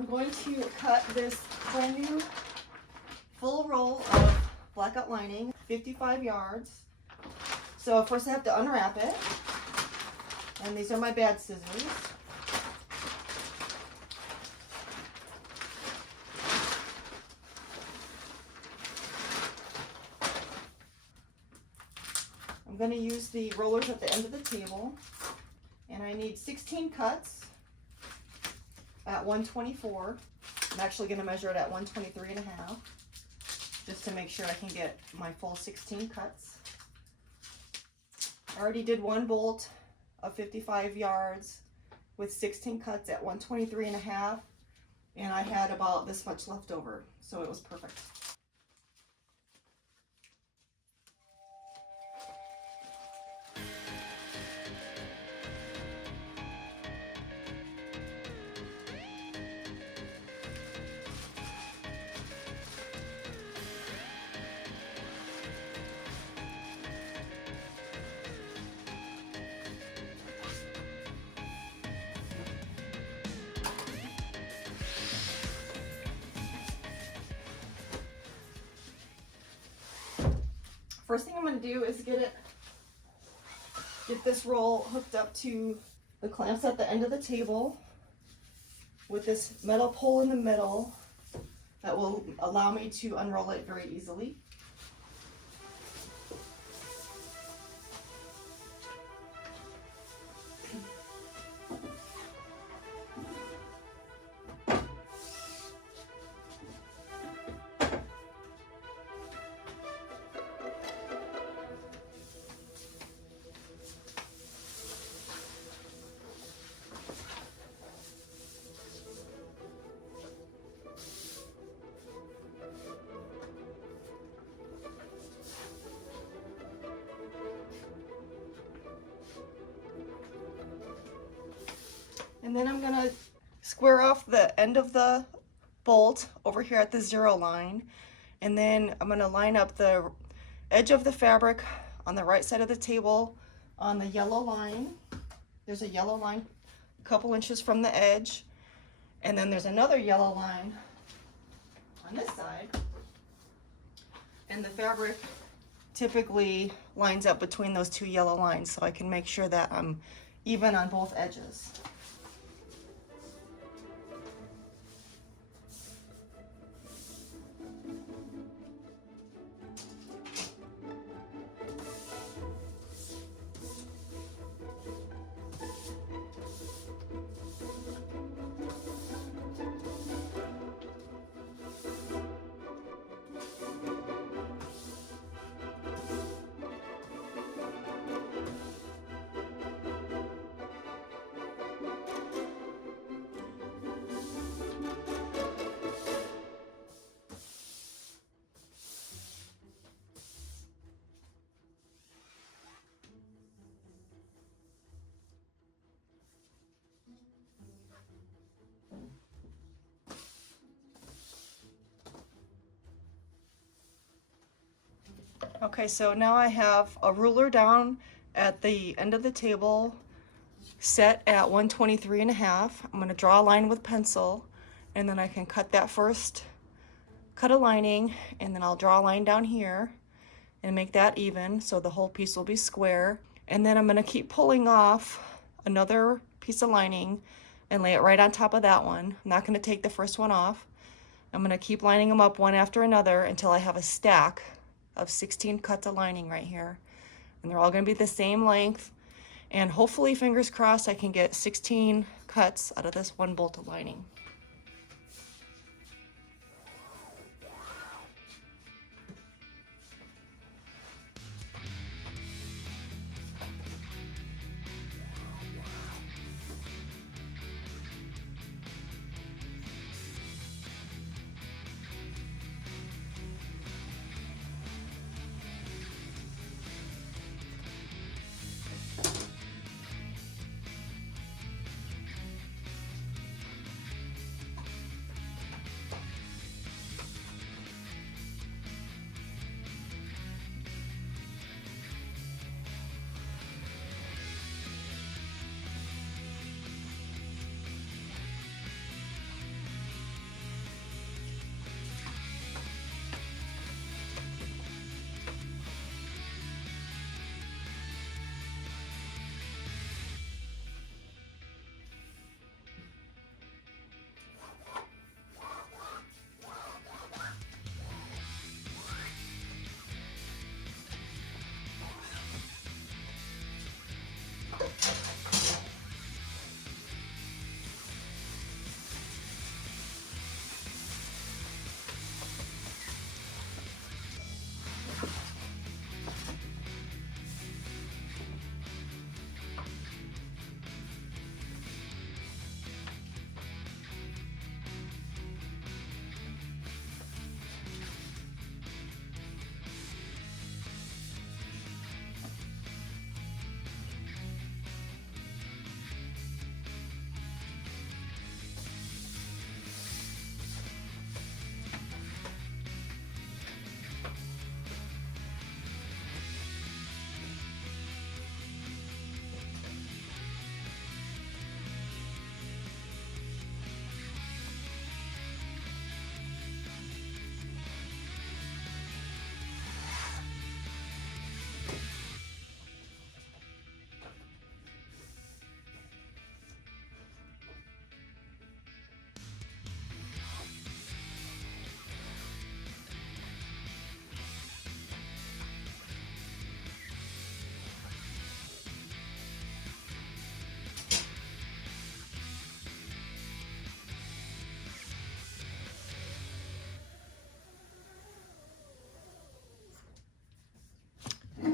I'm going to cut this brand new full roll of blackout lining, 55 yards. So first I have to unwrap it, and these are my bad scissors. I'm going to use the rollers at the end of the table, and I need 16 cuts at 124. I'm actually going to measure it at 123.5, just to make sure I can get my full 16 cuts. I already did one bolt of 55 yards with 16 cuts at 123.5, and I had about this much left over, so it was perfect. First thing I'm going to do is get this roll hooked up to the clamps at the end of the table with this metal pole in the middle that will allow me to unroll it very easily. And then I'm gonna square off the end of the bolt over here at the 0 line. And then I'm gonna line up the edge of the fabric on the right side of the table on the yellow line. There's a yellow line a couple inches from the edge. And then there's another yellow line on this side. And the fabric typically lines up between those two yellow lines, so I can make sure that I'm even on both edges. Okay, so now I have a ruler down at the end of the table set at 123.5. I'm going to draw a line with pencil, and then I can cut that first, cut a lining, and then I'll draw a line down here and make that even so the whole piece will be square. And then I'm going to keep pulling off another piece of lining and lay it right on top of that one. I'm not going to take the first one off. I'm going to keep lining them up one after another until I have a stack of 16 cuts of lining right here, and they're all going to be the same length, and hopefully, fingers crossed, I can get 16 cuts out of this one bolt of lining.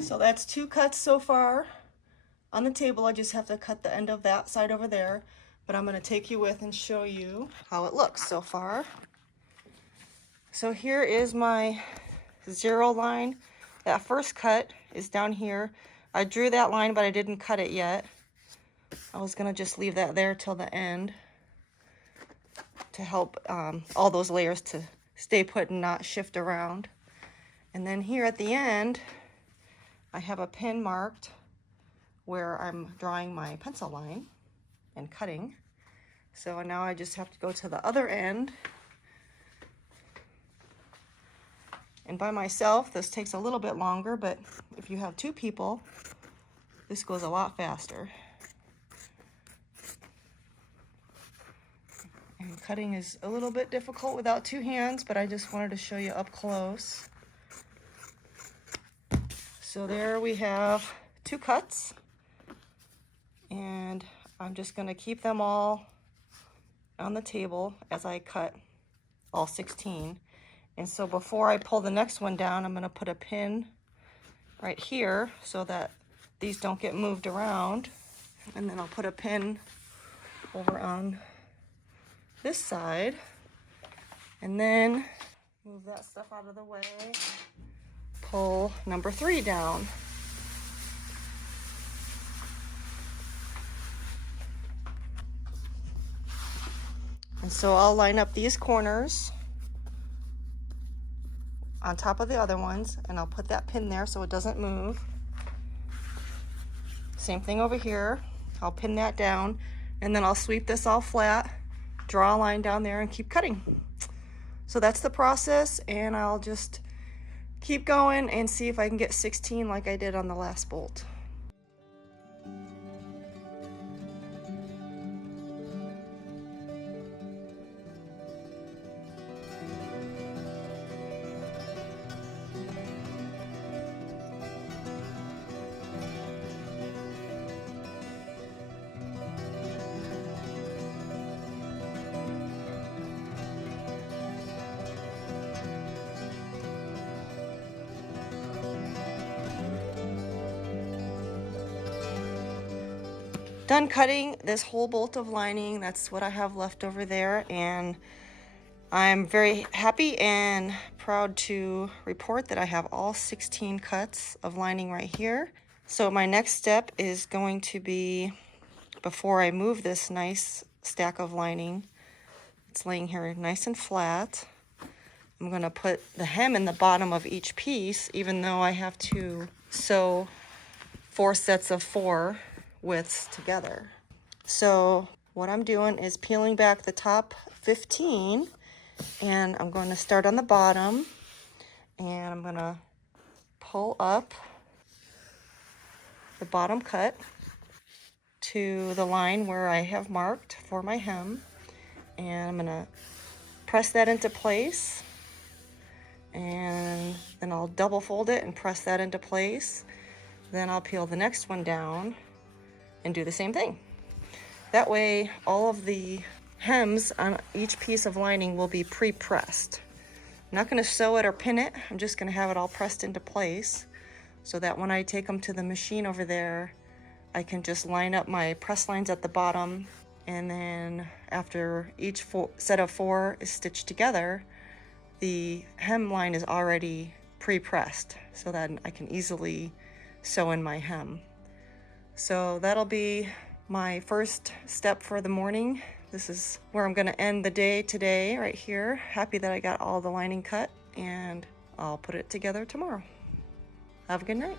So that's 2 cuts so far on the table. I just have to cut the end of that side over there, but I'm going to take you with and show you how it looks so far. So here is my 0 line. That first cut is down here. I drew that line, but I didn't cut it yet. I was going to just leave that there till the end to help all those layers to stay put and not shift around. And then here at the end, I have a pin marked where I'm drawing my pencil line and cutting. So now I just have to go to the other end. And by myself, this takes a little bit longer, but if you have 2 people, this goes a lot faster. And cutting is a little bit difficult without 2 hands, but I just wanted to show you up close. So there we have 2 cuts, and I'm just going to keep them all on the table as I cut all 16. And so before I pull the next one down, I'm going to put a pin right here so that these don't get moved around. And then I'll put a pin over on this side, and then move that stuff out of the way. Pull number 3 down. And so I'll line up these corners on top of the other ones, and I'll put that pin there so it doesn't move. Same thing over here. I'll pin that down, and then I'll sweep this all flat, draw a line down there, and keep cutting. So that's the process, and I'll just keep going and see if I can get 16 like I did on the last bolt. Done cutting this whole bolt of lining. That's what I have left over there, and I'm very happy and proud to report that I have all 16 cuts of lining right here. So my next step is going to be, before I move this nice stack of lining, it's laying here nice and flat, I'm going to put the hem in the bottom of each piece, even though I have to sew 4 sets of 4 widths together. So what I'm doing is peeling back the top 15, and I'm going to start on the bottom, and I'm going to pull up the bottom cut to the line where I have marked for my hem, and I'm going to press that into place, and then I'll double fold it and press that into place. Then I'll peel the next one down and do the same thing. That way, all of the hems on each piece of lining will be pre-pressed. I'm not going to sew it or pin it. I'm just going to have it all pressed into place so that when I take them to the machine over there, I can just line up my press lines at the bottom, and then after each set of 4 is stitched together, the hem line is already pre-pressed so that I can easily sew in my hem. So that'll be my first step for the morning. This is where I'm going to end the day today, right here. Happy that I got all the lining cut, and I'll put it together tomorrow. Have a good night.